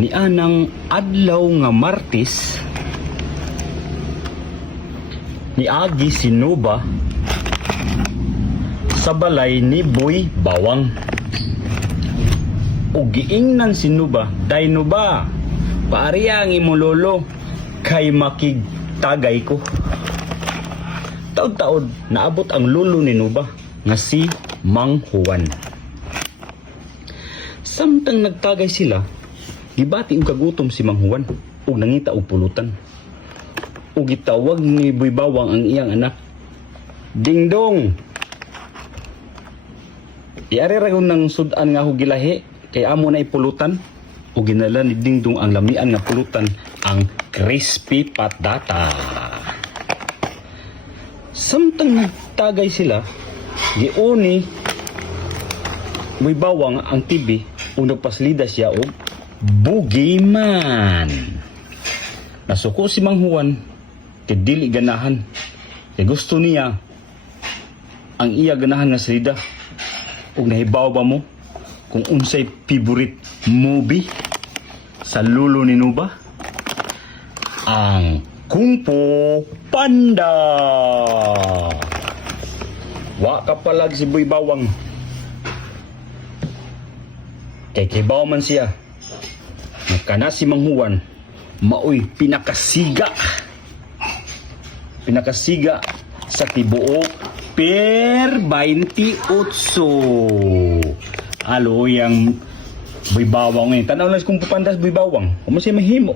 ni anang adlaw nga Martes ni agi si Nuba sa balay ni Boy Bawang. O giingnan si Nuba, "Day Nuba, paariya ang imo lolo kay makigtagay ko." Taod-taod naabot ang lolo ni Nuba nga si Mang Juan. Samtang nagtagay sila, gibati og kagutom si Mang Juan ug nangita og pulutan. Ug gitawag ni Boy Bawang ang iyang anak. "Dingdong, iari ra gyud nang sudan nga hugilahi kay amo na ipulutan." Ug ginala ni Dingdong ang lamian nga pulutan, ang crispy patata. Samtang nagtagay sila, giuni Boy Bawang ang TV ug nagpaslida siya og Bugiman. Nasuko si Mang Juan kay dili ganahan. Kay gusto niya ang iya ganahan nga salida. Ug nahibaw ba mo kung unsay favorite movie sa lolo ni Nuba? Ang Kung Fu Panda. Wa ka palag si Boy Bawang. Kay kibaw man siya. Nakana si Mang Juan maoy pinakasiga sa tibuok per 28. Alo yang Boy Bawang eh. Tanaw lang kung pupandas Boy Bawang. Kung masaya mahimo.